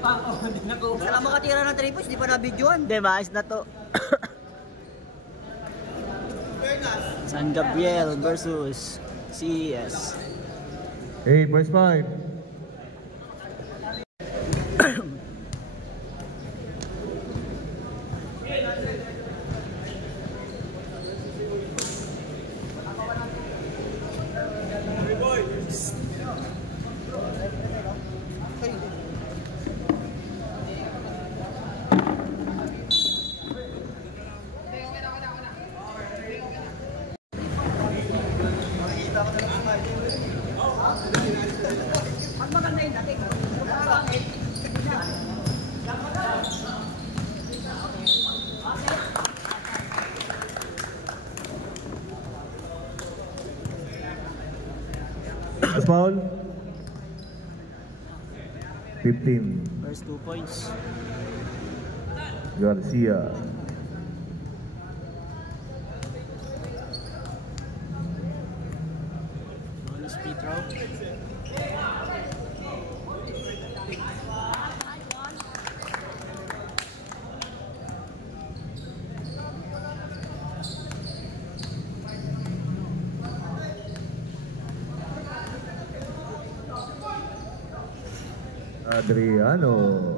pa ako. Hindi na ko. Saka makatira ng 3 points, di pa na-videoan. Hindi, maayos na to. San Gabriel versus CES. 8.5. Last foul. 15. First 2 points. Garcia. Bonus free throw. Adriano.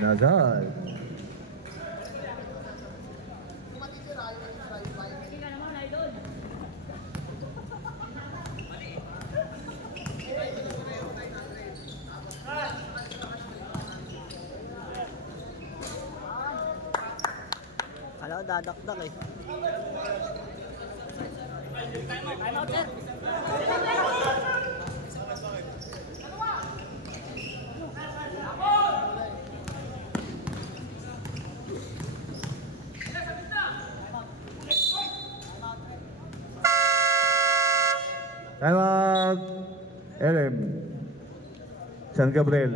Nazar. Kala ko dadakdak eh. Time out, sir. Time out. LM. San Gabriel.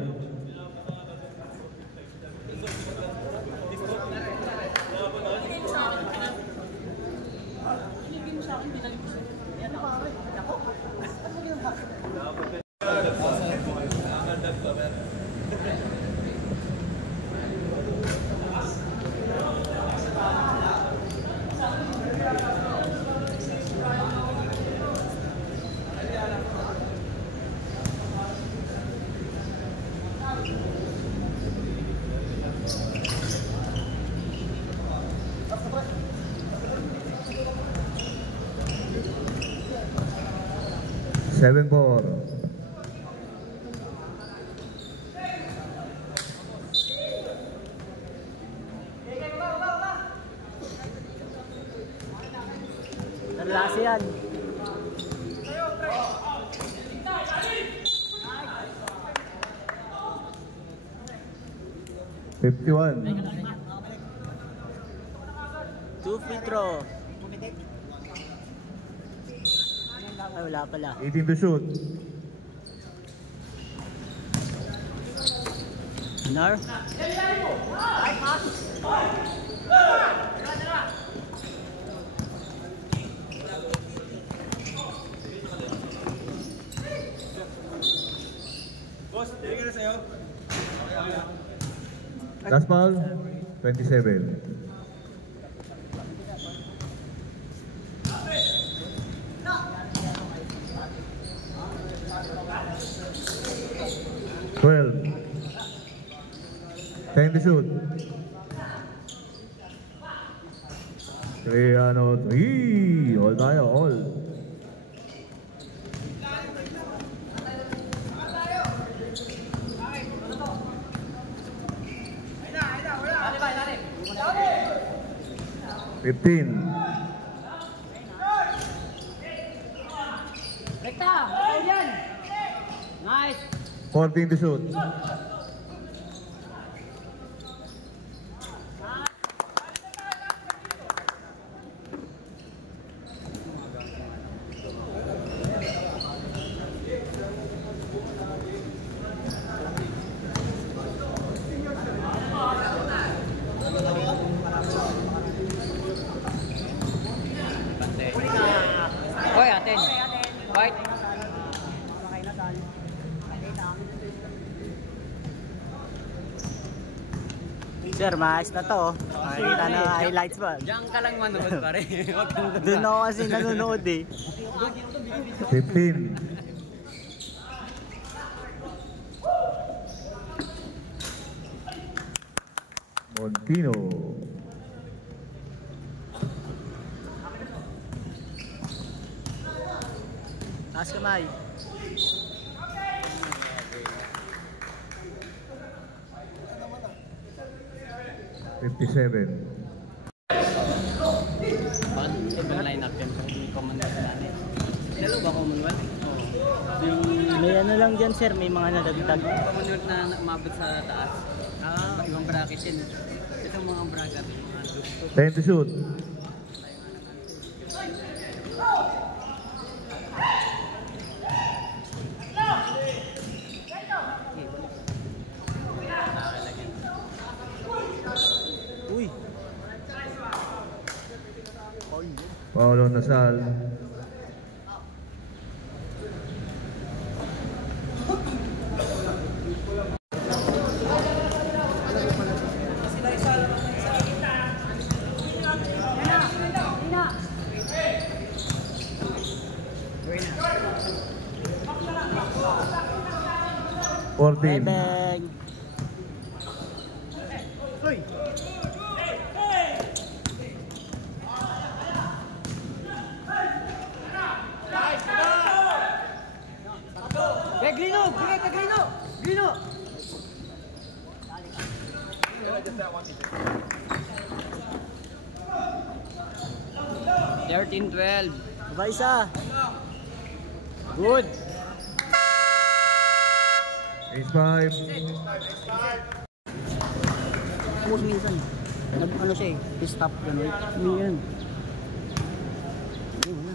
Seven four. Narlasi yan. $51. 2 free throw. Ay, wala pala. 18 to shoot. Nar? Boss, hindi ka na sa'yo. Last ball, 27. Time to shoot. Triano 3. All tayo, all. $15. Rekta! Ikaw yan! Nice! 14 to shoot. sir, maayos na to. Makikita na highlights ba? Diyan ka lang manood pare. Huwag kang Doon ako kasi nanonood eh. 15. Montino. Taas kamay. $57. Ibang line-up yan. Hindi Commonwealth natin. Dalawa ba Commonwealth? Oo. Yung May ano lang dyan sir, may mga nadagdag. Commonwealth na umabot sa taas. Ibang bracket yun. Itong mga bracket. Mga gusto. 10 to shoot. Uy! Paolo Nasal. Fourteen. Bebeng! Grino! Bigay ka Grino! Grino! $13, $12. Baba isa! Good! Ace 5. Tapos minsan, ano siya eh, stop gano'n. Yan. Wala.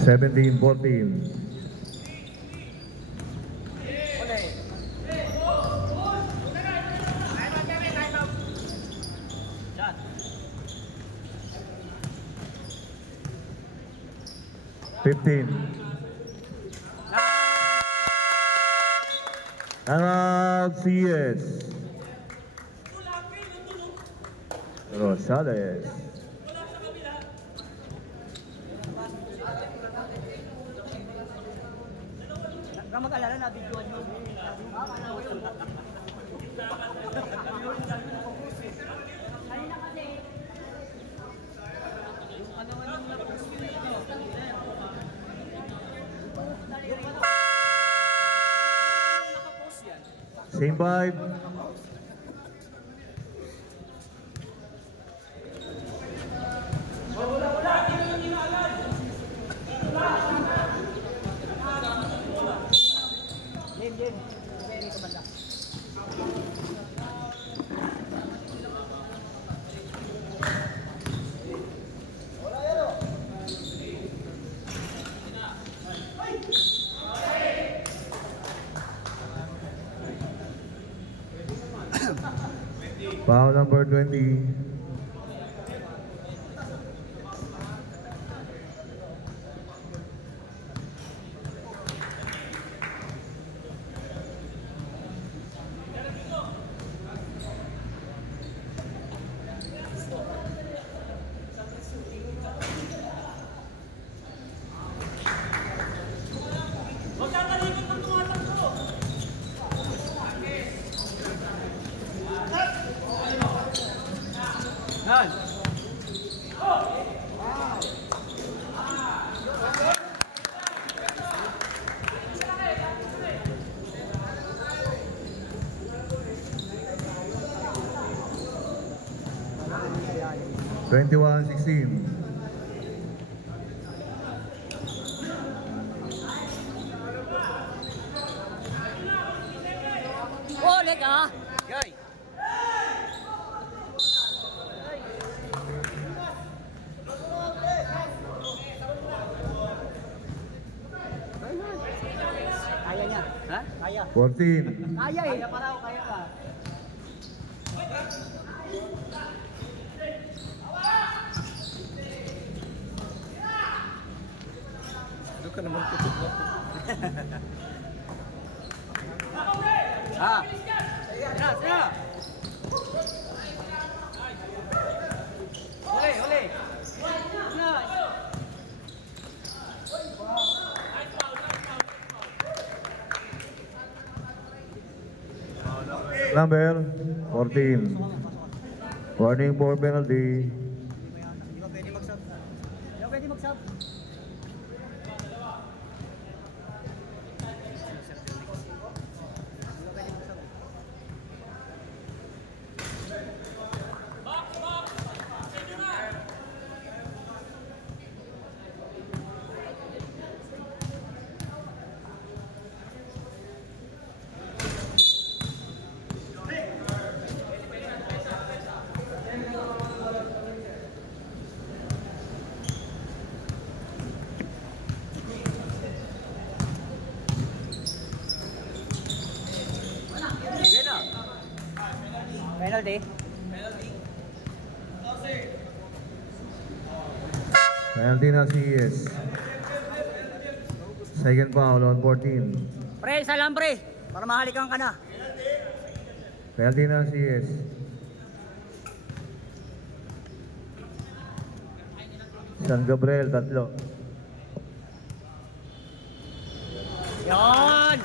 17-14. $15. Arab CS. Rosales. Huwag mag-alala na video nyo. Kanina kasi, Same 5. game. Very kumanda. Foul number 20. Yan. 21-16. Oh, lega. Guy! Kaya niya. Ha? Kaya. 14. Kaya eh. Kaya pa raw, kaya pa. ka naman kututok. Ah! Sira! Huli! Number 14. Warning for penalty. Hindi ba pwede mag-sub? Hindi ba pwede mag-sub? Penalty. Penalty na CES. Second foul on 14. Pre, isa lang pre. Para mahalikan ka na. Penalty na CES. San Gabriel, 3. Yan!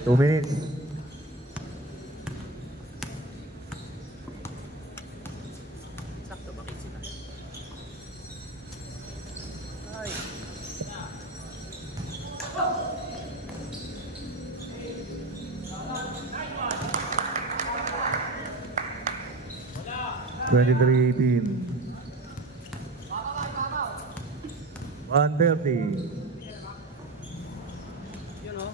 Two minutes. Sakto bakit sila? Ay. Twenty-three 18. 1:30. Yun o.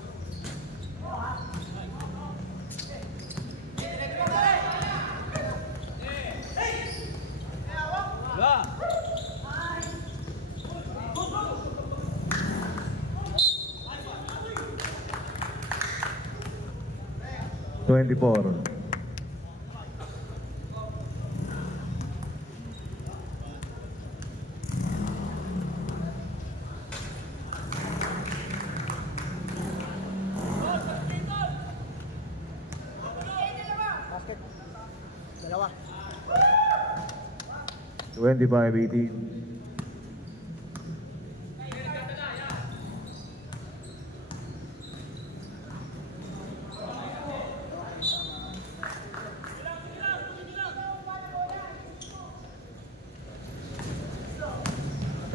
Wala. 24. Basket. Dalawa. 25-18.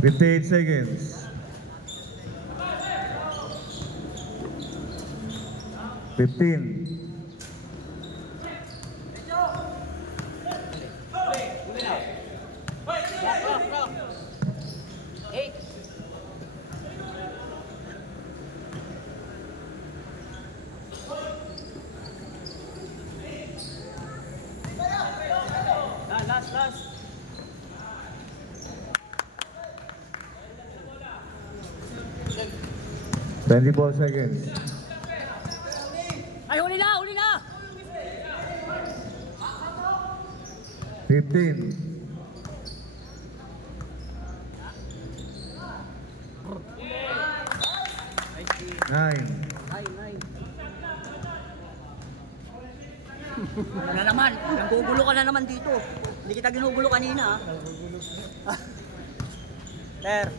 With 8 seconds. 15. Eight. Last. 24 seconds. Ay, huli na! 15. 9. Ay. Ano na naman? Nanggugulo ka na naman dito. Hindi kita ginugulo kanina. Ter.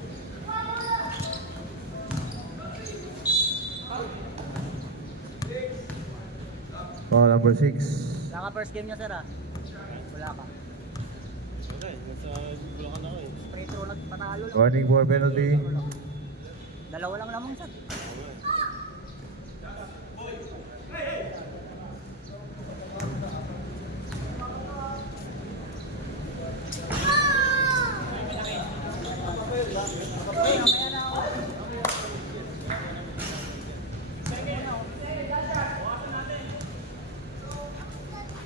Foul number 6. Wala ka first game niya, sir, ah. Wala ka. Free throw nagpanalo lang. Warning for penalty. Dalawa lang naman, sir.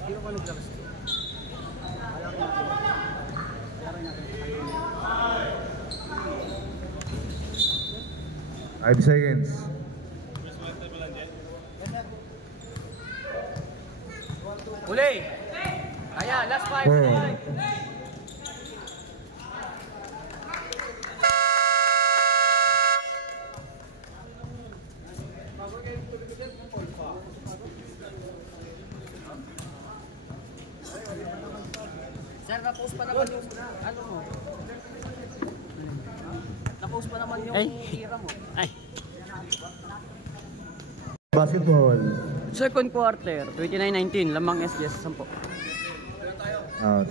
Hindi ko naglabas. 5 seconds. Uli! Kaya, last 5. 4. Sir, na-post pa naman yung ano mo? Na-post pa naman yung tira mo. Ay. Basketball. Second quarter, 29-19, lamang SGS 10. Out.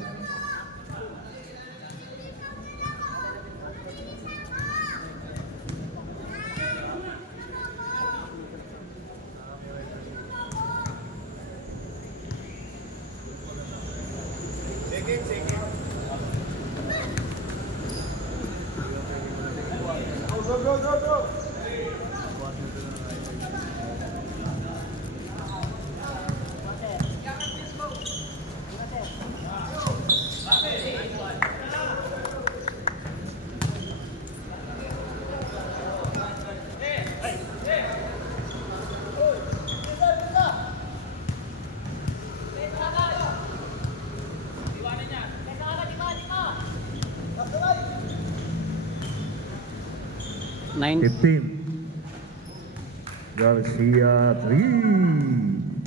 Nine. 15. Garcia 3.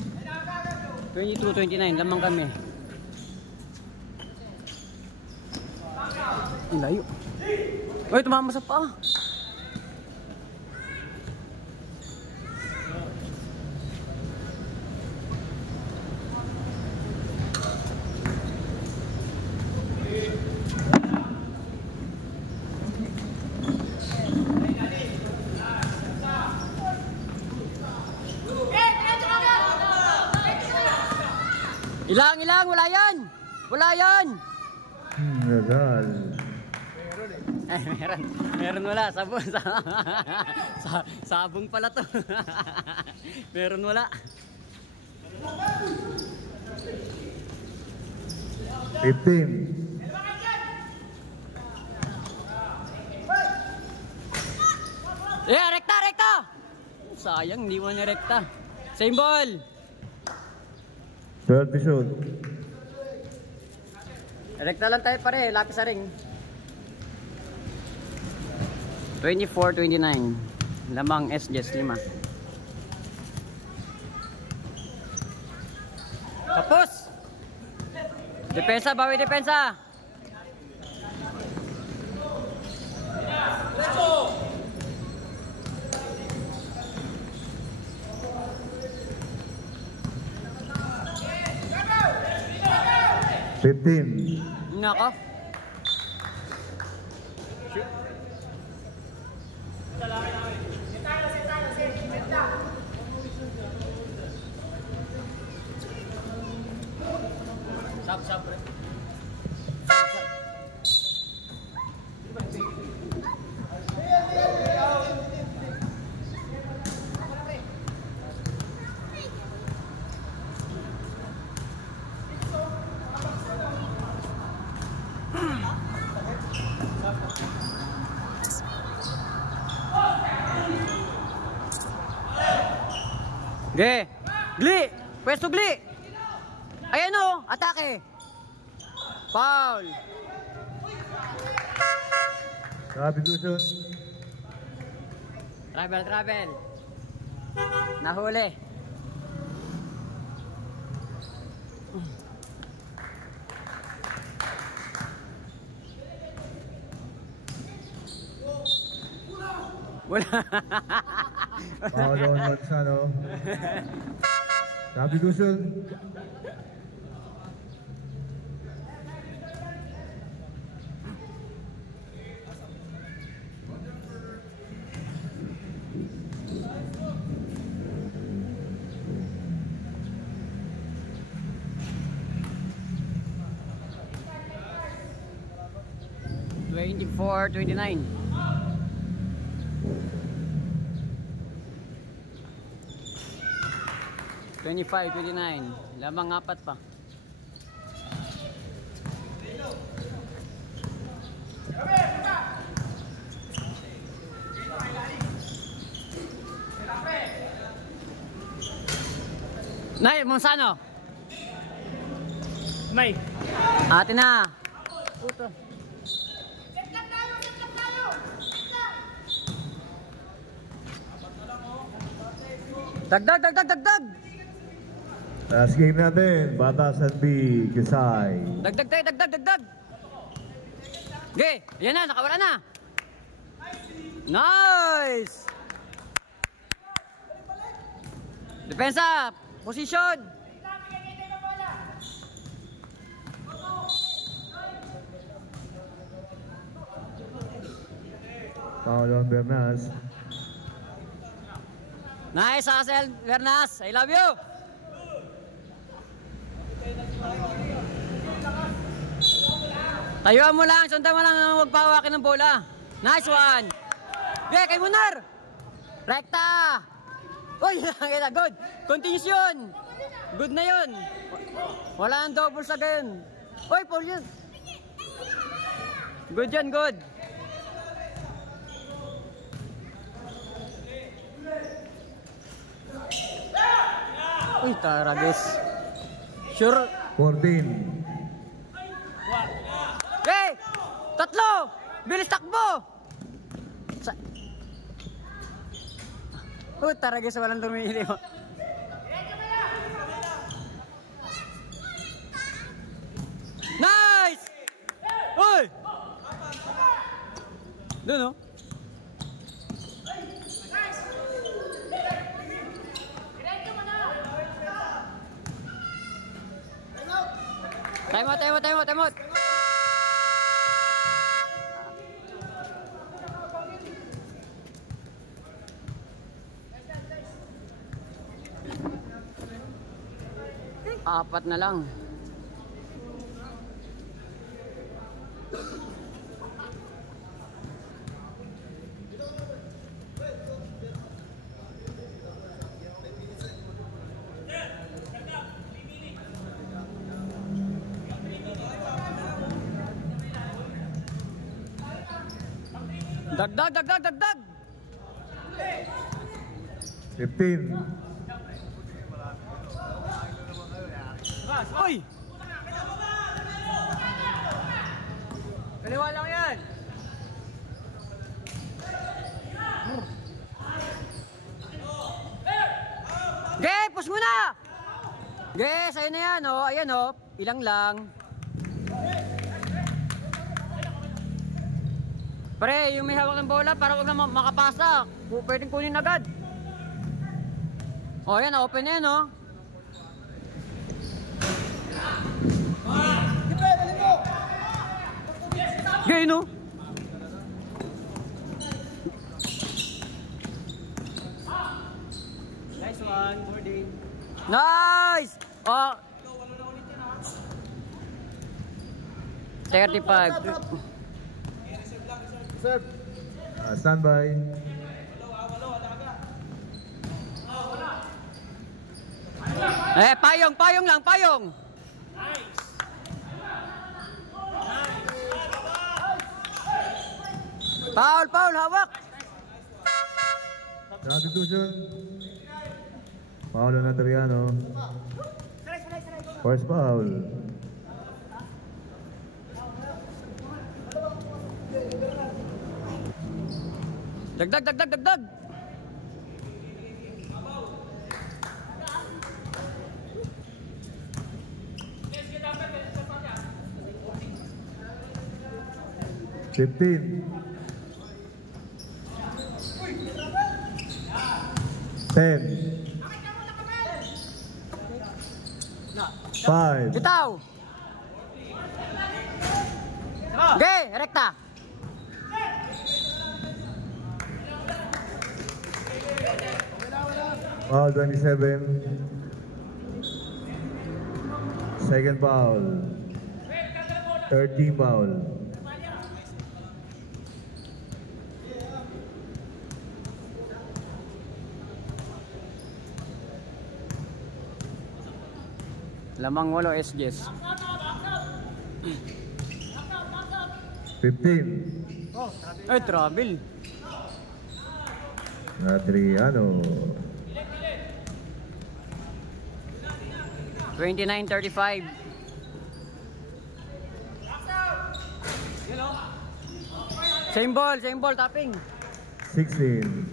22-29, lamang kami. Ang layo. Uy, tumama sa paa. Ilang, wala yan! Wala yan! Nadal. Eh, meron wala, sabon. Sabong pala to. Meron wala. 15. Rekta! Sayang, hindi mo na rekta. Same ball! 12 to shoot. Rekta lang tayo pare, lapis sa ring. 24-29. Lamang SGS 5. Tapos! Depensa, bawi depensa! Nako. Sab. Ge! Gli! Pwesto Gli! Ayan o! Atake! Foul! Substitution. Travel! Nahuli! Wala! Foul on Magsano. Substitution. $24.29. $25.29. Lamang apat pa. Nay, Monsano. May. Ate na. Puto. Dagdag, dagdag, dagdag. Last game natin, Batasan B, Kisay. Dagdag tayo, dagdag, dagdag. Okay, yan na, nakawala na. Nice! Depensa, position. Foul on Bernas. Nice, Hazel Bernas. I love you. Tayuan mo lang, sundan mo lang, huwag pahawakin ng bola. Nice one. Okay, kay Munar. Rekta. Uy, good. Continuous yun. Good na yun. Wala nang double sa gayon. Uy, Paul yun. Good yan, good. Uy, taragis. Sure. 14. Hey! Tatlo! Bilis takbo! Taragis, walang tumili mo. Nice! Uy! Doon, no? Time out. Apat na lang. Dagdag. 15. Uy! Kaliwa lang yan. Okay, push mo na! Okay, sa'yo na yan, oh. Ayan, oh. Ilang lang. Pre, yung may hawak ng bola, para huwag na makapasa. Pwedeng kunin agad. Oh, yan, open na yan, oh. Okay, no? Nice one, boarding. Nice! Oh. 35. Serve. Standby. Payong lang. Foul, hawak. Substitution. Foul on Adriano. First foul. Dagdag. 15. 10. 5. Bitaw. Okay, rekta. Foul 27. Second foul. 13 foul. Lamang 8 SGS. 15. Ay, travel. Adriano. 29-35. Same ball, tapping. 16.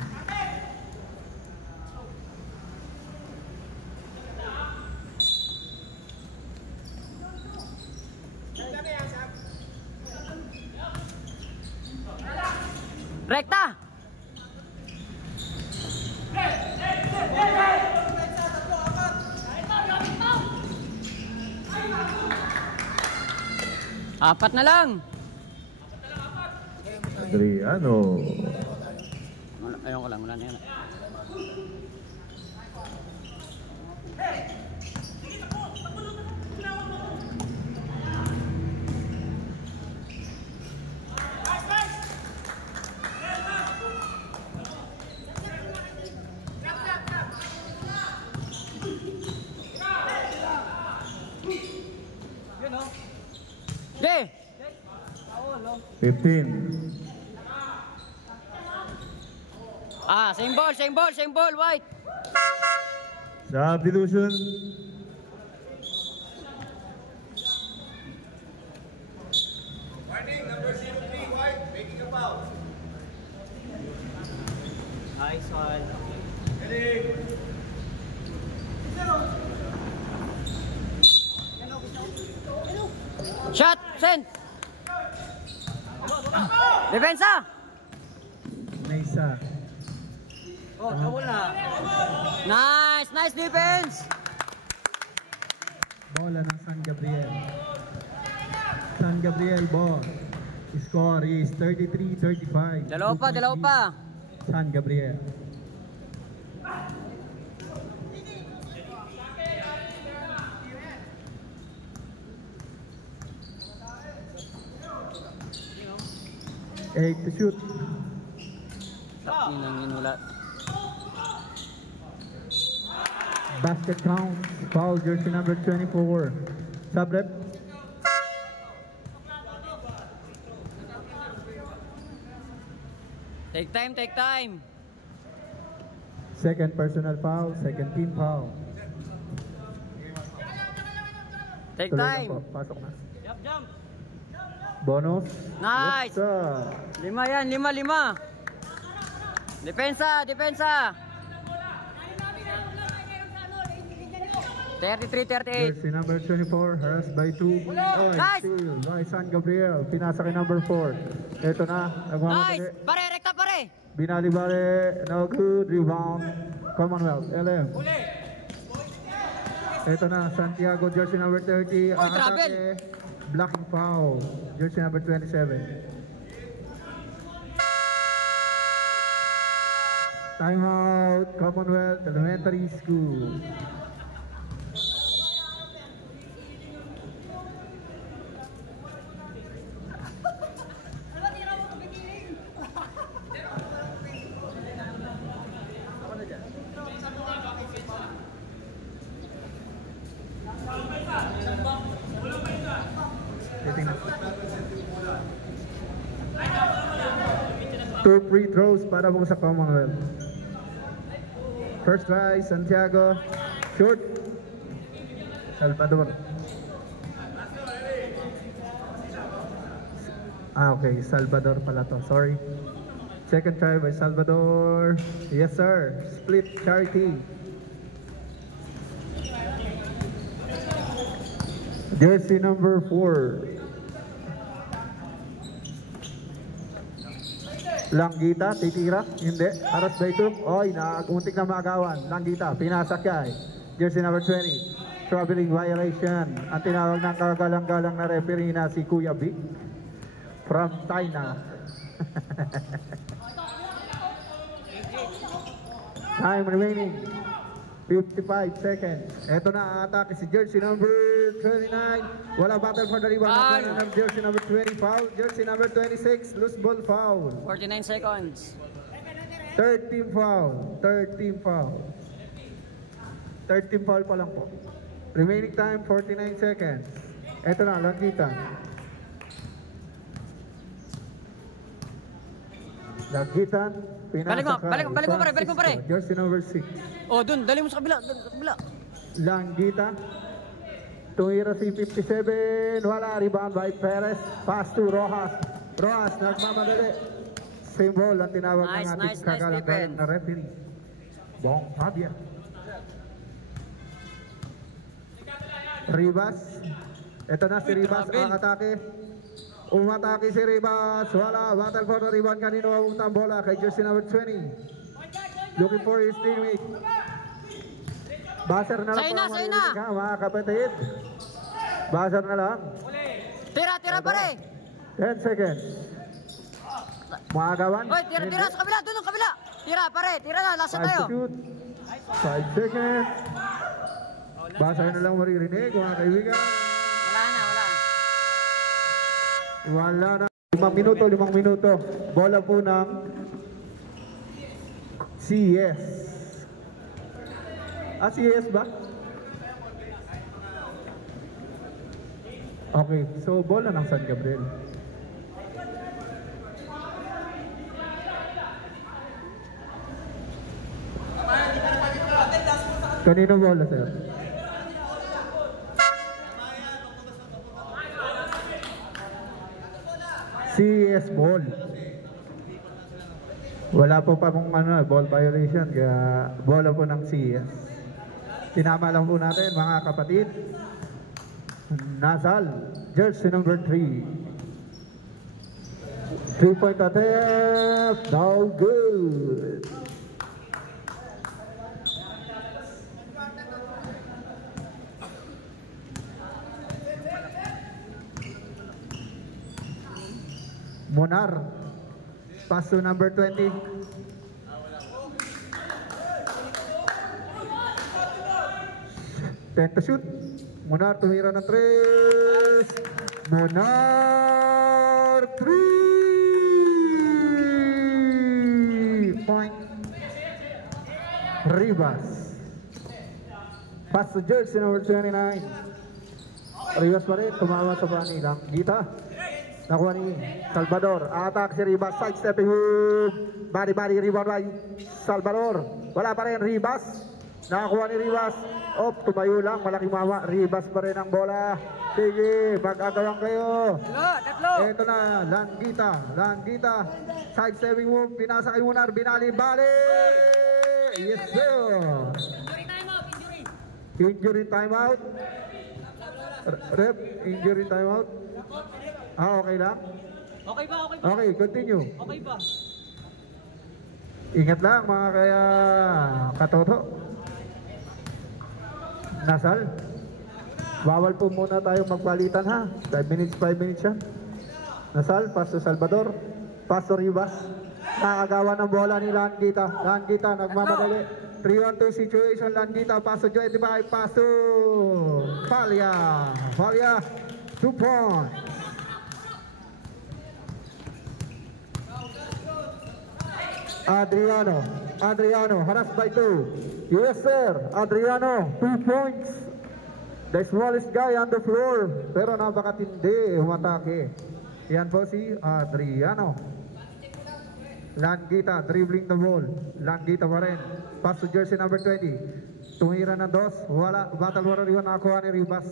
Rekta! Apat na lang. Adriano. Ayun ko lang, wala na yan. Okay. 15. Same ball, White. Substitution. Nice one. Shot, send. Depensa. Mesa. Oh, double na. Nice defense. Bola ng San Gabriel. San Gabriel ball. Score is 33-35. Dalawa pa. San Gabriel. Eight to shoot. Inula. Basket count. Foul jersey number 24. Subrep. Take time. Second personal foul. Second team foul. Take Tuloy time. na po. Pasok na. Jump. Bonus. Nice. Yes, sir. 5 yan, 5. Depensa. 33-38. Jersey number 24, harassed by 2. Nice. Steal by San Gabriel. Pinasa kay number 4. Ito na. Nice. Nagmamadali. Pare, rekta pare. Binali-bali. No good. Rebound. Commonwealth. LM. Ito na. Santiago. Jersey number 30. Ang travel. atake. Blocking foul. Jersey number 27. Timeout. Commonwealth Elementary School. Two free throws para po sa Commonwealth. First try, Santiago. Short. Salvador. Okay. Salvador pala to. Sorry. Second try by Salvador. Yes, sir. Split charity. Jersey number 4. Langgita, titira, hindi. Haras by 2. Oy, nakakuntik na maagawan. Langgita, pinasak yan. Jersey number 20. Traveling violation. Ang tinawag ng kagalang-galang na referee na si Kuya Vic from China. Time remaining 55 seconds. Ito na ang atake si jersey number 29. Wala battle for the rebound. Foul. Ng jersey number 20 foul. Jersey number 26 loose ball foul. 49 seconds. 13 foul. 13 foul. 13 foul pa lang po. Remaining time 49 seconds. Ito na, Langgita. Langgita. Balik mo pare. Jersey number 6. Oh, dun, dali mo sa kabila. Langgita. Tumira si 57. Wala. Rebound by Perez. Pass to Rojas. Rojas nagmamadali. Same ball ang tinawag ng ating kagalang-galang na referee. Bong Fabia. Ribas. Ito na si Ribas ang atake. Umatake si Ribas. Wala. Battle for the rebound. Kanino ang bola kay jersey number 20. Looking for his teammate. Buzzer na lang po mga kapatid. Buzzer na lang. Tira pare. 10 seconds. Mga agawan. Hoy, tira sa kabila, doon ang kabila. Tira pare, tira na, lasa 5 tayo. to shoot. 5 seconds. Buzzer na lang maririnig mga kaibigan. Wala na. 5 minuto. Bola po ng CS. CS ba? Okay, so bola ng San Gabriel. Kanino bola, sir? CS ball. Wala po pa pong ball violation, kaya bola po ng CS. Tinama lang po natin mga kapatid. Nasal, jersey number 3. 3-point attempt, no good. Monar, pass to number 20. To shoot. Monar tumira ng 3. Monar 3-point. Ribas. Pass to jersey number 29. Ribas pa rin, tumawa sa panilang. Gita. Nakuha ni Salvador. Attack si Ribas. Side stepping hook. Body rebound by Salvador. Wala pa rin Ribas. Nakakuha ni Ribas. Tumayo lang. Malaking mawa. Ribas pa rin ang bola. Sige, mag-agawang kayo. Tatlo. Ito na. Langgita. Side stepping hook. Pinasa kay Munar. Binali. Yes sir. Injury timeout. Rep, injury timeout. Okay lang? Okay ba? Okay, continue. Okay ba? Ingat lang mga kaya katoto. Nasal. Bawal po muna tayo magpalitan ha. 5 minutes yan. Nasal, pass to Salvador. Pass to Ribas. Nakagawa ng bola ni Langgita. Langgita, nagmamadali. 3-on-2 situation. Langgita, pass to 25. Pass to Falia. 2 points. Adriano, harassed by 2. Yes sir, Adriano, 2 points. The smallest guy on the floor. Pero napakatindi, umatake. Yan po si Adriano. Langgita, dribbling the ball. Langgita pa rin. Pass to jersey number 20. Tumira ng 2. Wala, battle war yun, nakakuha ni Ribas.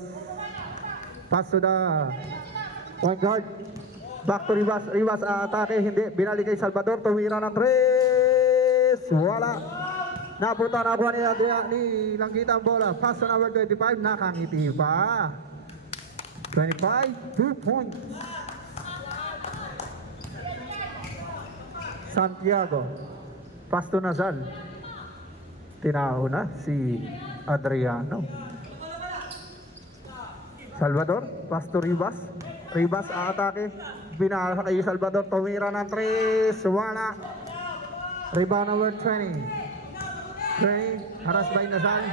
Pass to the point guard. Back to Ribas. Ribas atake, hindi. Binalik kay Salvador. Tumira ng 3. Wala. Napunta na kuha ni Langgita ang bola. Pass to number 25. Nakangiti pa. 25. 2 points. Santiago. Pass to Nazal. Tinaho na si Adriano. Salvador. Pass to Ribas. Ribas atake. Binasa kay Salvador, tumira ng 3. Wala. Rebound number 20. Harass by Nazal.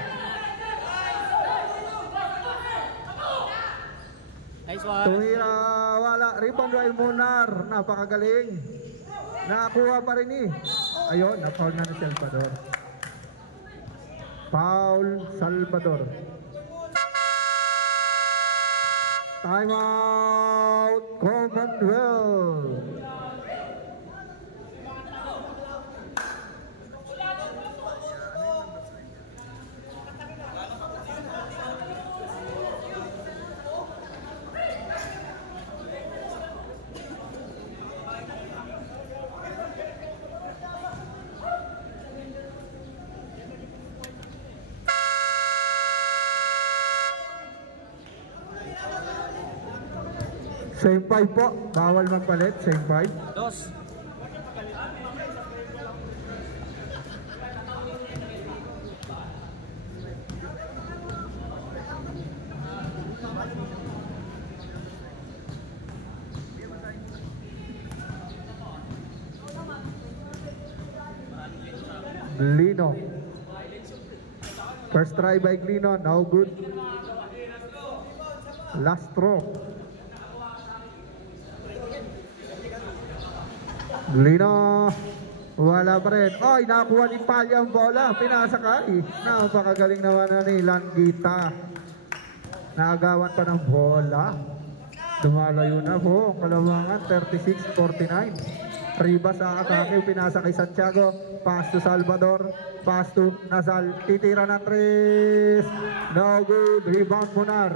Nice one. Tumira, wala. Rebound by Munar. Napakagaling. Nakakuha pa rin Ayun, na-foul na ni Salvador. Foul Salvador. Time out, Commonwealth. Same 5 po. Bawal magpalit. Same 5. Dos. Lino. First try by Lino. No good. Last throw. Lino. Wala pa rin. Ay, nakuha ni Palya ang bola. Pinasakay. Napakagaling naman na ni Langgita. Naagawan pa ng bola. Dumalayo na po. Kalamangan 36-49. Ribas ang atake, pinasa kay Santiago, pass to Salvador, pass to Nazal, titira ng 3, no good, rebound Munar,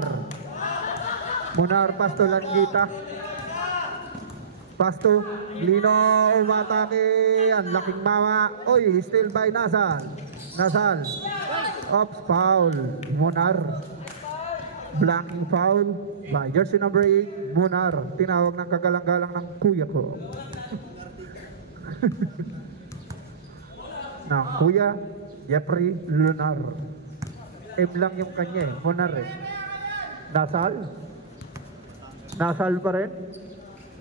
pass to Langgita, pass to Lino, umatake, ang laking mama, oy, still by Nazal, ops, foul, Munar, blocking foul, by jersey number 8, Munar, tinawag ng kagalang-galang ng kuya ko. Na Kuya Jeffrey Lunar. M lang yung kanya eh. Munar eh. Nasal pa rin.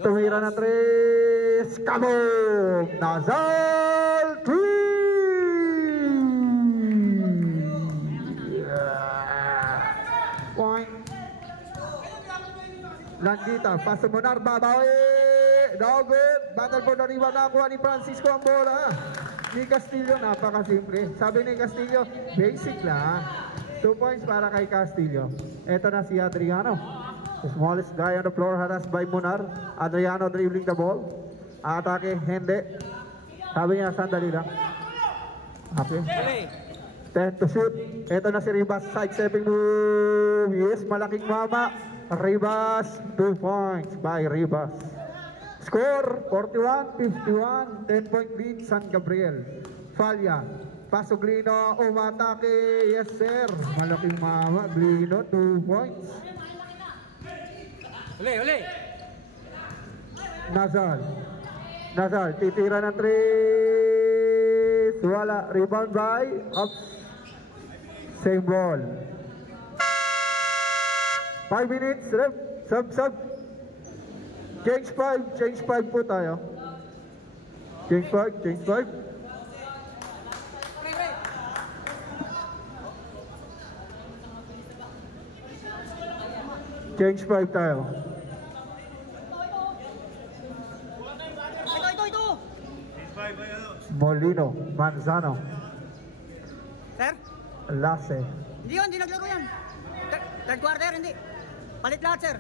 Tumira na 3. Kabog! Nazal 3! Point. Langgita. Paso Munar. Babawi. No good. Battle for the rebound. Nakuha ni Francisco ang bola. Ni Castillo, napakasimple. Sabi ni Castillo, basic lang. 2 points para kay Castillo. Ito na si Adriano. The smallest guy on the floor, harassed by Munar. Adriano dribbling the ball. Atake, hindi. Sabi niya, sandali lang. Okay. 10 to shoot. Ito na si Ribas. Side-stepping move. Yes, malaking mama. Ribas, 2 points by Ribas. Score 41-51, 10-point lead San Gabriel. Falya, pasok Lino, umatake, yes sir. Malaking mama, Lino, 2 points. Uli. Nazal, titira ng 3. Wala, rebound by, ups. Same ball. 5 minutes, rep, sub. Change 5 po tayo. Change 5. Change 5 tayo. Ito. Molino, Manzano, Sir? Lasse. Hindi naglaro yan. Third quarter, hindi. Palit lahat, sir.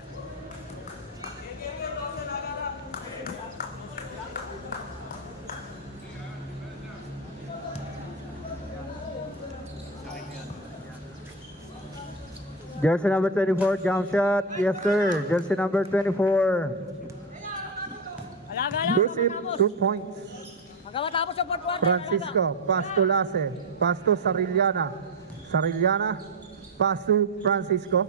Jersey number 24, jump shot. Yes, sir. Jersey number 24. Lucid, 2 points. Magkawatapos yung fourth quarter. Francisco, pass to Lasse. Pass to Sarillana. Pass to Francisco.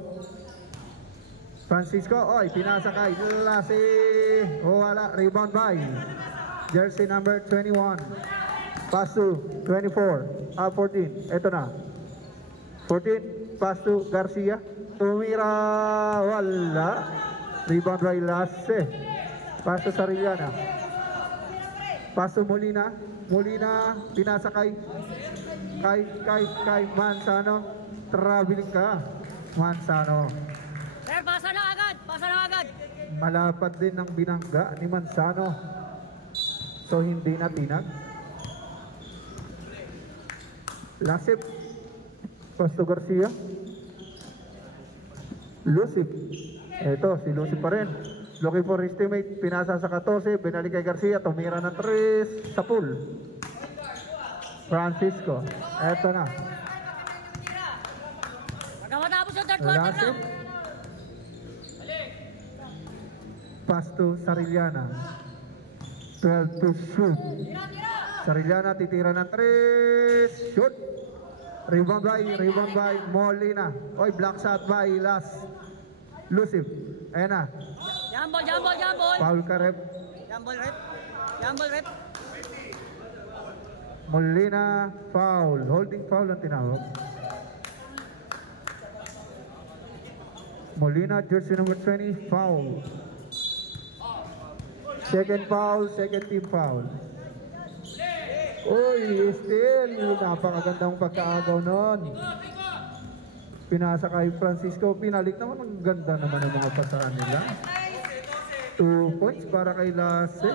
Oy, pinasa kay Lasse. Wala, rebound by jersey number 21. Pass to 24. 14. Ito na. 14. Pass to Garcia. Tumira. Wala. Rebound by Lasse. Pass to Sarillana. Pass to Molina. Pinasa kay Manzano. Traveling ka. Manzano. Sir, pasa na agad. Malapad din ang binangga ni Manzano. So hindi na tinag. Lasip. Pasto Garcia. Lucip. Eto, si Lucip pa rin. Looking for his teammate. Pinasa sa 14. Binalik kay Garcia. Tumira ng 3. Sa pool. Francisco. Eto na. Magkawatapos yung third quarter na. Lasip. Pass to Sarillana. 12 to shoot. Sarillana titira ng 3. Shoot. Rebound by Molina. Oy, block shot by Las. Lucif. Ayan na. Jambol, jambol, jambol. Foul ka, rep. Jambol, rep. Jambol, rep. Molina, foul. Holding foul ang tinawag. Molina, jersey number 20, foul. Second foul, second team foul. Uy, still. Napakagandang pagkaagaw nun. Pinasa kay Francisco. Pinalik naman. Ang ganda naman ng mga pasahan nila. 2 points para kay Lasse.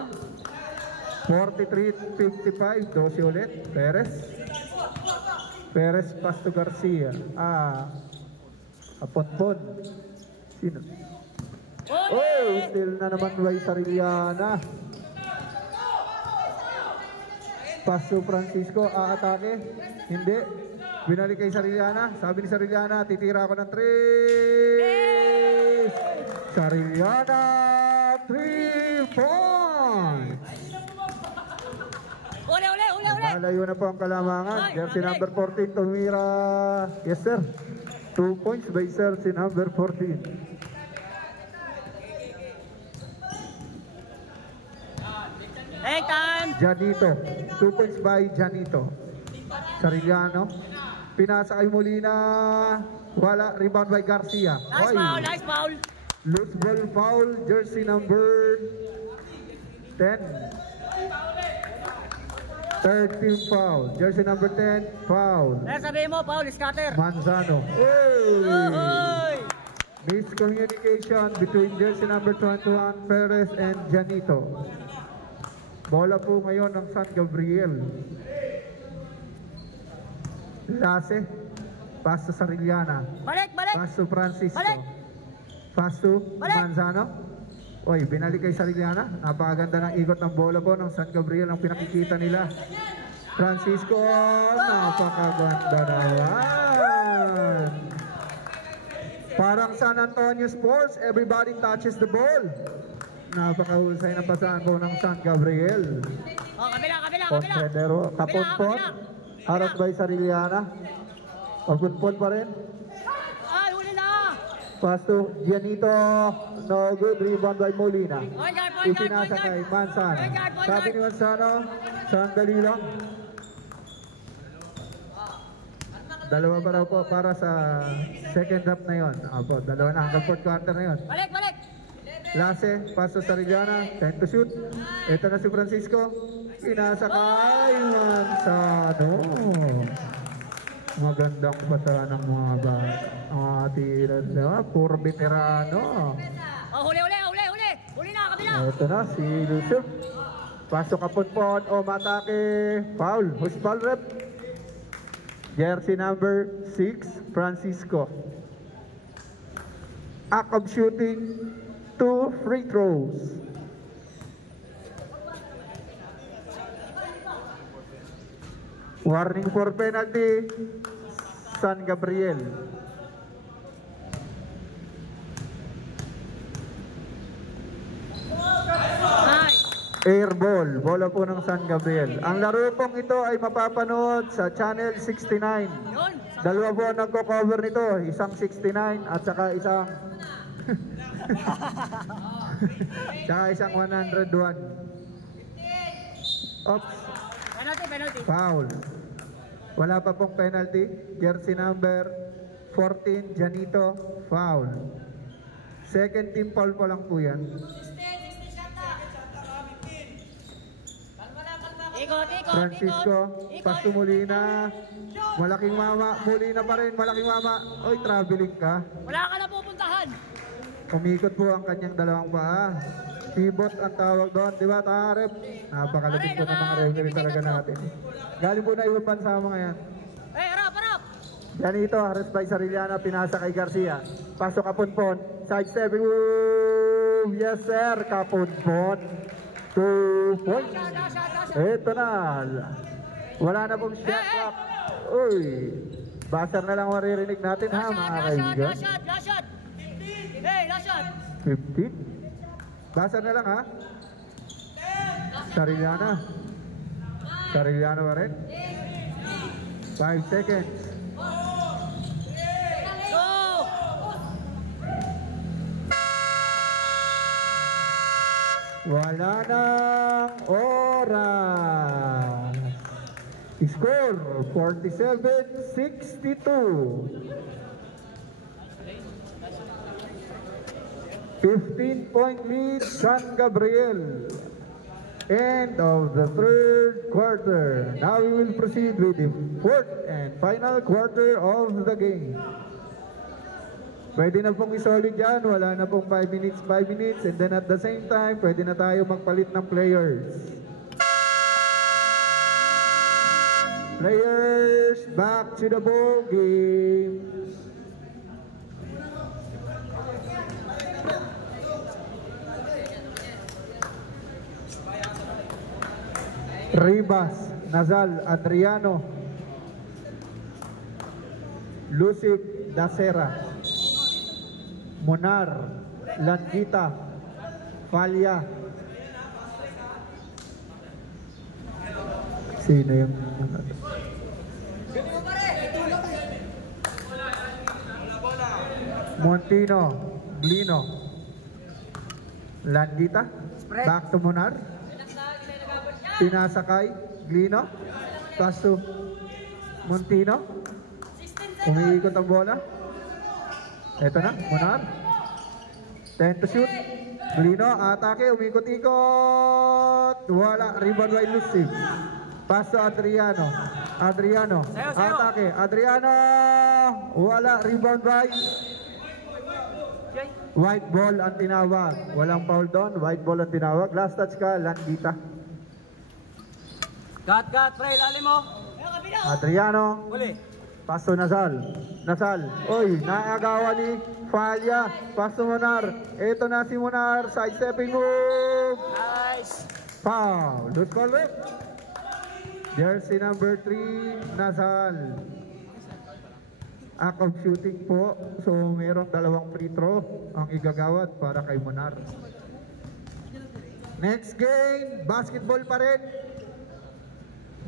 43-55. 12 ulit. Perez. Perez, Pasto Garcia. Aponpon. Sino? Oh, still na naman by Sariliana. Paso Francisco, aatake. Hindi. Binalik kay Sariliana. Sabi ni Sariliana, titira ako ng 3. Sariliana, 3 points. Uli, uli, uli, uli. Malayo na po ang kalamangan. Jersey number 14, tumira. Yes, sir. 2 points by jersey number 14. Hey, time. Janito. 2 points by Janito. Sariliano. Pinasa kay Molina. Wala. Rebound by Garcia. Nice foul, nice foul. Loose ball foul. Jersey number 10. Third team foul. Jersey number 10. Foul. Eh, sabihin mo, foul, scatter. Manzano. Oy! Miscommunication between jersey number 21, Perez and Janito. Bola po ngayon ng San Gabriel. Lasse. Pass to Sariliana. Balik, balik. Pass to Francisco. Balik. Pass to Balik. Manzano. Oy, binalik kay Sariliana. Napakaganda ng ikot ng bola po ng San Gabriel ang pinakikita nila. Francisco. Napakaganda naman. Parang San Antonio Sports. Everybody touches the ball. Napakahusay na pasahan po ng San Gabriel. Oh, kabila, kabila, kabila. Considero, Kapunpon. Haras by Sariliana. Kapunpon pa rin. Ay, huli na. Pass to Gianito. No good. Rebound by Molina. Point guard, point guard, Ipinasa point kay guard. Manzano. Point guard, point Sabi guard. ni Manzano, sandali lang. Dalawa pa raw po para sa second half na yon. Apo, dalawa na hanggang fourth quarter na yon. Balik, balik. Lasse, pass to Sariliana, time to shoot. Ito na si Francisco. Pinasa kay Manzano. Magandang pasahan ng mga tira na. Puro veterano. Oh, huli, huli, huli, huli. Huli na, kabila. Ito na si Lucif. Pasok Kapunpon o matake. Foul. Who's foul rep? Jersey number 6, Francisco. Act of shooting, 2 free throws. Warning for penalty, San Gabriel. Nice. Air ball, bola po ng San Gabriel. Ang laro pong ito ay mapapanood sa Channel 69. Yun. Dalawa po ang nagko-cover nito, isang 69 at saka isang saka isang 101. Oops, Penalty, penalty. foul. Wala pa pong penalty. Jersey number 14, Janito, foul. Second team foul pa lang po yan. Ikot, ikot, Francisco, ikot. pass to Molina. Malaking mama, Molina pa rin, malaking mama. Oy, traveling ka. Wala ka na pupuntahan. Umikot po ang kanyang dalawang paa. Pivot ang tawag doon, di ba, Tarep? Napakalapit po ng mga referee talaga natin. Galing po na ibang bansa mga yan. Eh, harap, harap. Janito, Hares by Sariliana, pinasa kay Garcia. Pasok Kapunpon, sidestepping move. Yes sir, Kapunpon. 2 points. Ito na. Wala na pong shot clock. Uy, buzzer na lang maririnig natin ha mga kaibigan. Last shot, last shot. Hey, last shot. 15. Buzzer na lang ha. Sariliana. Sariliana pa rin. 5 seconds. Go! Wala nang oras. Score 47-62. 15-point lead San Gabriel. End of the third quarter. Now we will proceed with the fourth and final quarter of the game. Pwede na pong isolid yan. Wala na pong 5 minutes. And then at the same time, pwede na tayo magpalit ng players. Players, back to the ball game. Ribas, Nazal, Adriano, Lucip, Dasera, Monar, Langita, Falya. Sino yung Montino, Glino, Langita, back to Monar. Pinasakay, Glino, pass to Montino, umiikot ang bola. Ito na, Monar, 10 to shoot, Glino, atake, umikot-ikot, wala, rebound by Lucip, pass to Adriano, atake, Adriano, wala, rebound by white ball ang tinawag, walang foul doon, white ball ang tinawag, last touch ka, Langita. Got, pre, lalim mo. Adriano. Uli. Paso Nazal. Oy, naagawa ni Falya. Paso Monar. Ito na si Monar. Side stepping move. Nice. Foul. Loose call it. Jersey number 3, Nazal. Act of shooting po. So, mayroong 2 free throw ang igagawad para kay Monar. Next game, basketball pa rin.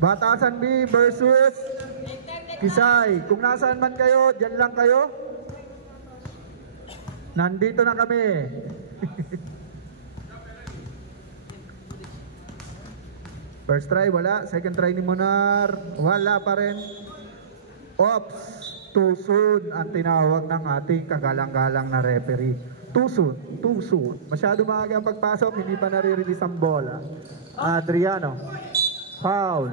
Batasan B versus Kisay. Kung nasaan man kayo, dyan lang kayo. Nandito na kami. First try, wala. Second try ni Monar, wala pa rin. Oops, too soon ang tinawag ng ating kagalang-galang na referee. Too soon. Masyado maaga ang pagpasok, hindi pa nare-release ang bola. Adriano. Foul.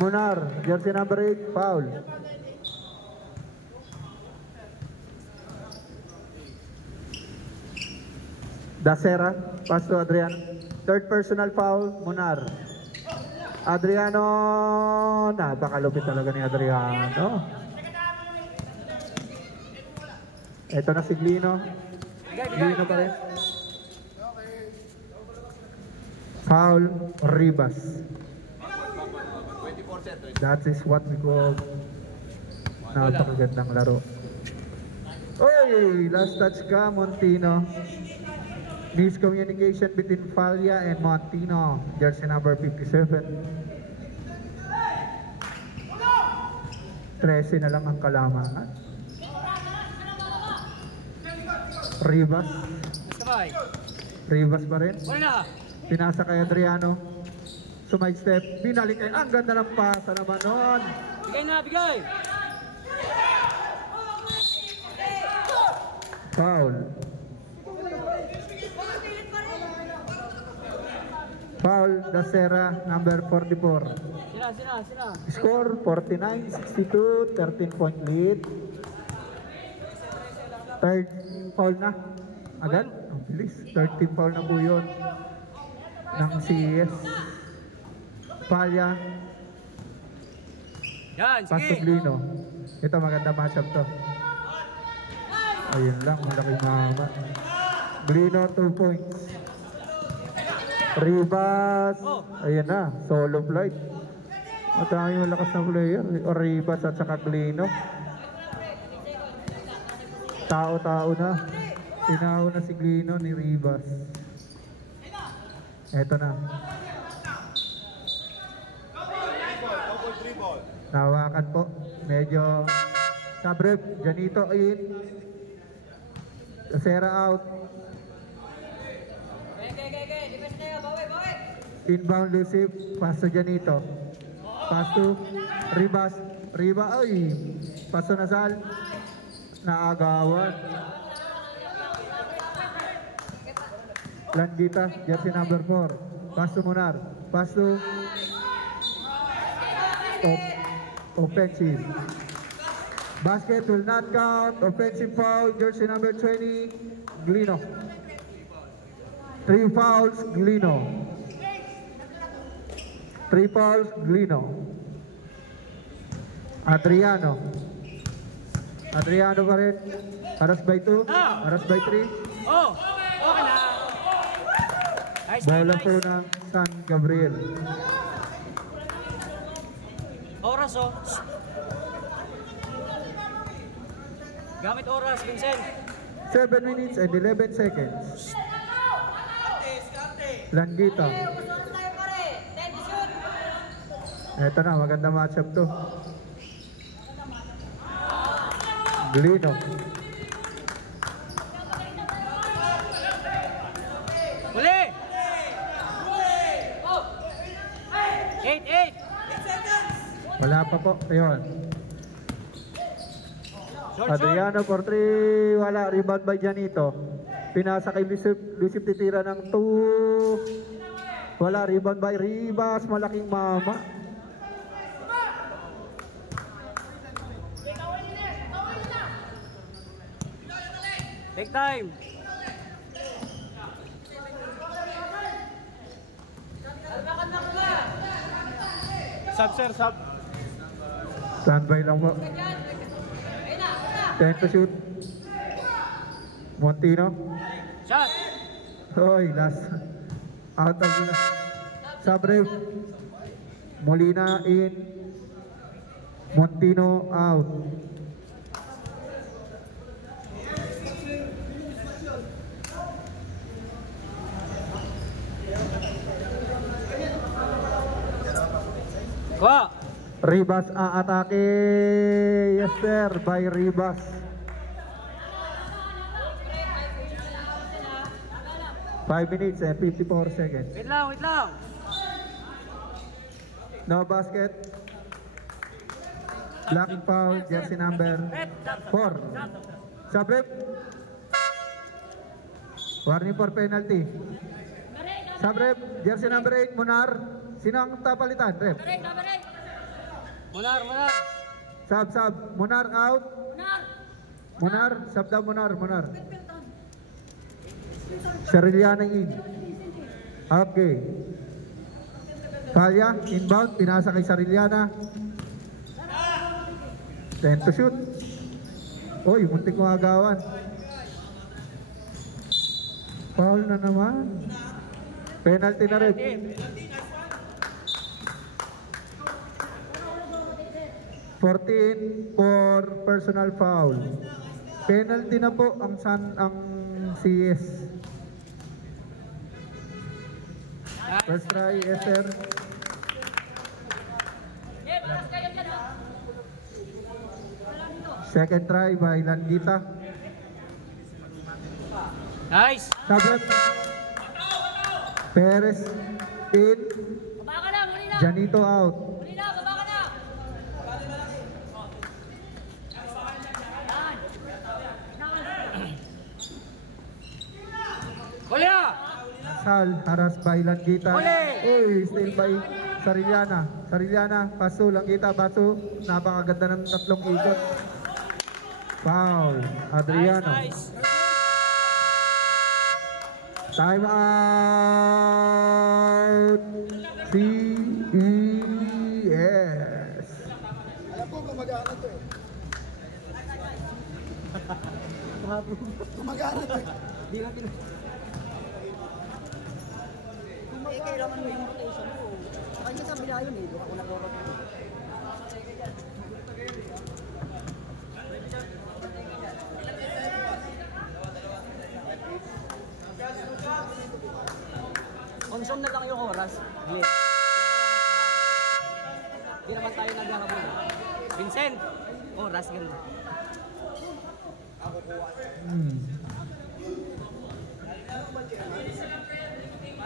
Monar, jersey number 8, foul. Dasera, pass to Adriano. Third personal foul, Monar. Adriano, napakalupit talaga ni Adriano. Ito na si Glino. Glino pa rin. Foul, Ribas. That is what we call napakagandang laro. Oy, last touch ka, Montino. Miscommunication between Falya and Montino, jersey number 57. 13 na lang ang kalamangan. Ribas. Ribas pa rin. Pinasa kay Adriano. Sumide step, binalik ay ang ganda ng pasa naman nun. Bigay. Foul. Foul, Dasera, number 44. Sina. Score 49-62, 13-point lead. Third foul na. Agad? Ang bilis. 13 foul na po yun ng CES. Falya. Yan, sige. Pasoglino. Ito maganda matchup to. Ayun lang, malaking mahaba. Glino 2 points. Ribas. Ayun na, solo flight. Maraming malakas na player. Ribas at saka Glino. Tao-tao na. Tinaw na si Glino ni Ribas. Eto na. Nawakan po. Medyo sabrep. Janito in. Sera out. Inbound Lucif, pass to Janito. Pass to Ribas. Ay, pass to Nasal. Naagawan. Langita, jersey number 4. Pass to Munar. Pass to offensive. Basket will not count. Offensive foul, jersey number 20, Glino. 3 fouls, Glino. 3 fouls, Glino. Adriano pa rin. Haras by 2, haras by 3. Oh, okay na. Nice, Bola nice. po ng San Gabriel. Oras, oh. Gamit oras, Vincent. 7 minutes and 11 seconds. Langita. Eto na, maganda matchup to. Glino. Huli! 8. Wala pa po. Ayun. Short. Adriano for 3. Wala. Rebound by Janito. Pinasa kay Lucif titira ng 2. Wala. Rebound by Ribas. Malaking mama. Take time. Sub, sir, sub. Standby lang po. 10 to shoot. Montino. Shot. Hoy, last. Out of the sub-ref. Molina in. Montino out. Kwa. Ribas aatake. Yes sir, by Ribas. Five minutes and 54 seconds. Wait lang. No basket. Black foul, jersey number 4. Sabrep. Warning for penalty. Sabrep, jersey number 8, Munar. Sino ang tapalitan, rep? Munar. Sub. Munar out. Munar, sub daw Munar. Sariliana in. Okay. Kalya, inbound, pinasa kay Sariliana. 10 to shoot. Oy, muntik mo agawan. Foul na naman. Penalty na rin. $14 for personal foul. Penalty na po ang CS. First try, Esther. Second try by Langita. Nice. Tablet. Perez in. Janito out. Kulya. Sal, haras by Langita. Uli! Uy, still by Sariliana, paso, Langita, baso. Napakaganda ng tatlong ikot. Foul, Adriano. Nice. Time out. CES. Alam ko, gumagana to eh. Gumagana to eh. Kailangan mo yung rotation mo. Kanya sa bila yun eh. Doon ako nag-rotate. Consume na lang yung oras. Hindi naman tayo naghahabol. Vincent, oras ganun.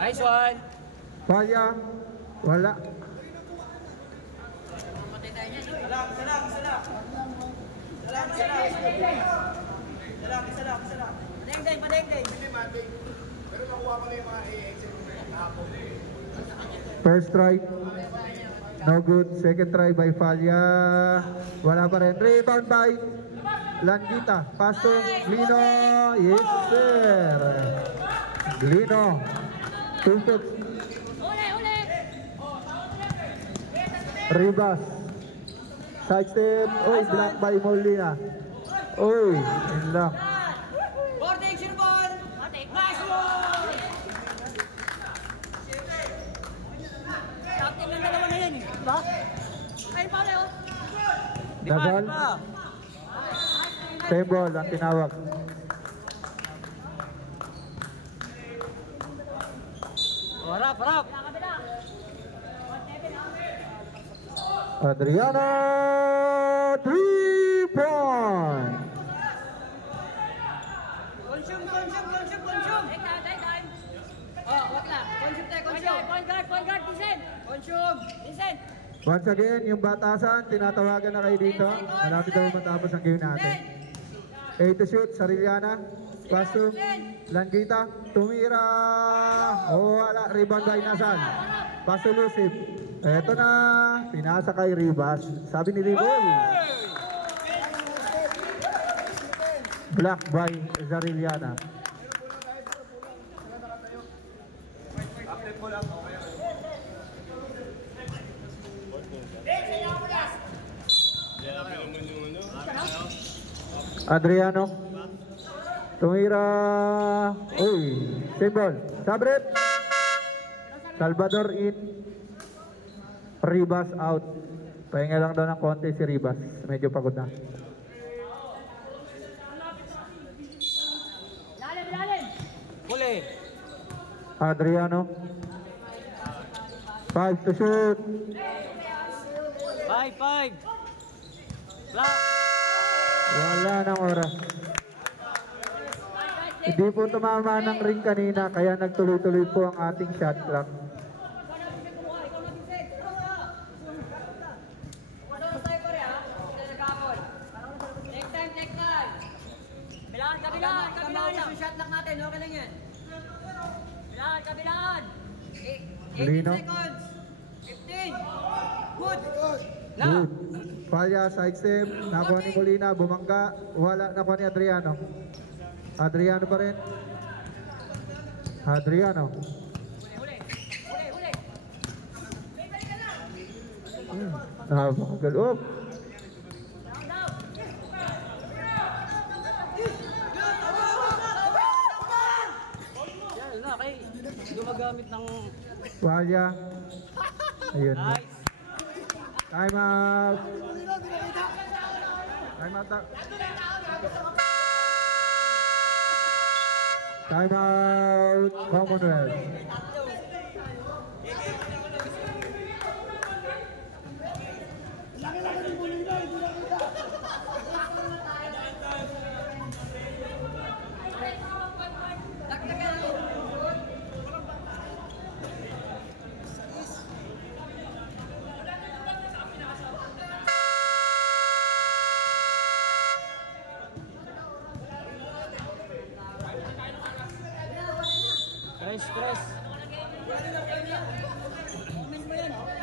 Nice one. Palya. Wala. Padeng. First try. No good. Second try by Palya. Wala pa rin. Rebound by Langgita. Pass to Glino. Yes, sir. Glino. 2 foot. Ribas. Side step. Oy, block by Molina. Oy, yun lang. Boarding, sino ball? Nice one! Captain ng dalawa na yan eh. Diba? Ay, pala oh. Dagal. Same ball ang tinawag. Harap. Adriano, 3 point. Consume. Oh, wag lang. Consume. Point guard, Vincent. Once again, yung batasan, tinatawagan na kayo dito. Malapit na matapos ang game natin. 8 to shoot, Sariliana. Pass to Langgita. Tumira. Oh, wala. Rebound by Nasal. Pass to Lucip. Eto na. Pinasa kay Ribas. Sabi ni Riboy. Block by Sariliana. Adriano. Tumira. Uy. Symbol. Sabret. Salvador in. Ribas out. Pahinga lang daw ng konti si Ribas. Medyo pagod na. Huli. Adriano. 5 to shoot. 5. Block. Wala ng oras. Hindi po tumama ng ring kanina kaya nagtuloy-tuloy po ang ating shot clock. Kabilaan. Shot lock natin, okay lang yan. Kabilaan. 18 Lino. seconds. 15. Good. Good. Palya, side step. Nakuha ni Molina, bumangga. Wala, nakuha ni Adriano. Adriano pa rin. Adriano. Napakagal. Oh. Yan na, kay gumagamit ng... Palya. Ayun. Nice. Time out. Time out. Time out. Commonwealth.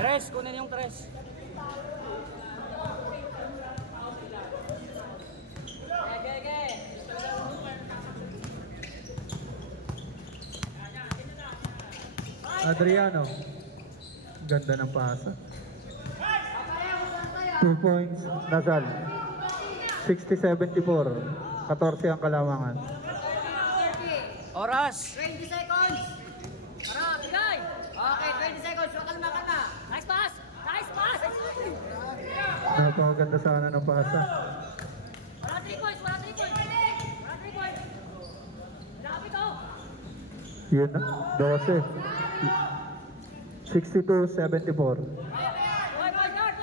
Tres, kunin yung tres. Adriano. Ganda ng pasa. 2 points. Nasal. 60-74. 14 ang kalamangan. Oras. 20 seconds. Para, bigay. Okay, 20 seconds. Kalma. Nice pass. Napakaganda sana ng pasa. Wala 3 points. Lapit ako. Yun na. 12. 62-74. Point guard.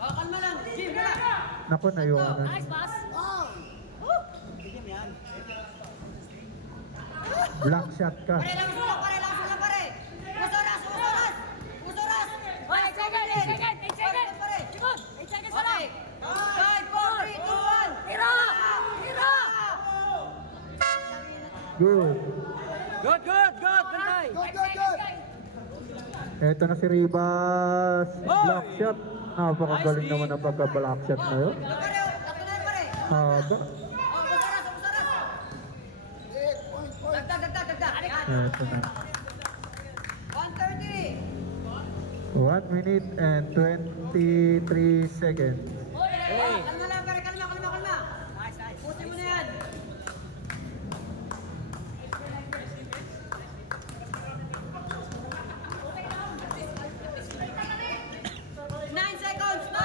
Kalma lang. Jim, gala. Naku, naiwanan. Nice pass. Block shot ka. Pare lang sila, pare lang sila, pare. Usoras, usoras. Usoras. 8 seconds, 8 seconds, 8 seconds. 8 seconds na lang. 5, 4, 3, 2, 1. Tira! Tira! Good. Good, good, good. Bantay. Eto na si Ribas. Block shot. Napakagaling Nice naman ang pagka-block shot na yun. Pare, tatlo na yan, pare. Haba. Usoras, usoras. Dagdag. Eto na. 130. 1 minute and 23 seconds. Kalma lang, pare. Kalma. Pusin mo na yan. 9 seconds. 9.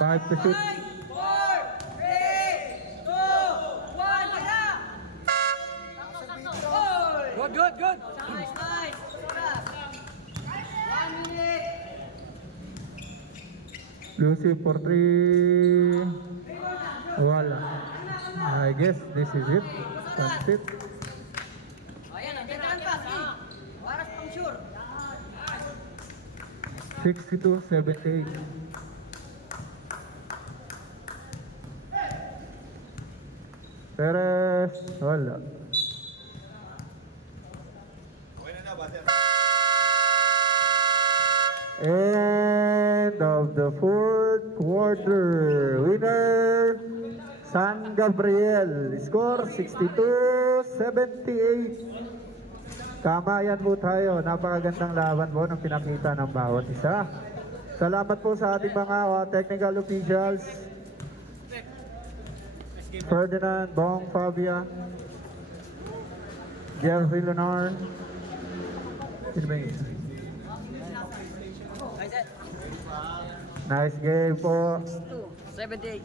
5 to shoot. 5, 4, 3, 2, 1. Tira! Oy! Good. Nice. Usoras. 1 minute. Lucy for 3. Wala. I guess this is it. That's it. Ayan, nandiyan pa. Para pang sure. 62-78. Perez. Wala. End of the fourth quarter. Winner, San Gabriel. Score 62-78. Kamayan po tayo. Napakagandang laban po ng pinakita ng bawat isa. Salamat po sa ating mga technical officials. Ferdinand, Bong, Fabia, Jeffrey Leonard. Nice game po. 78.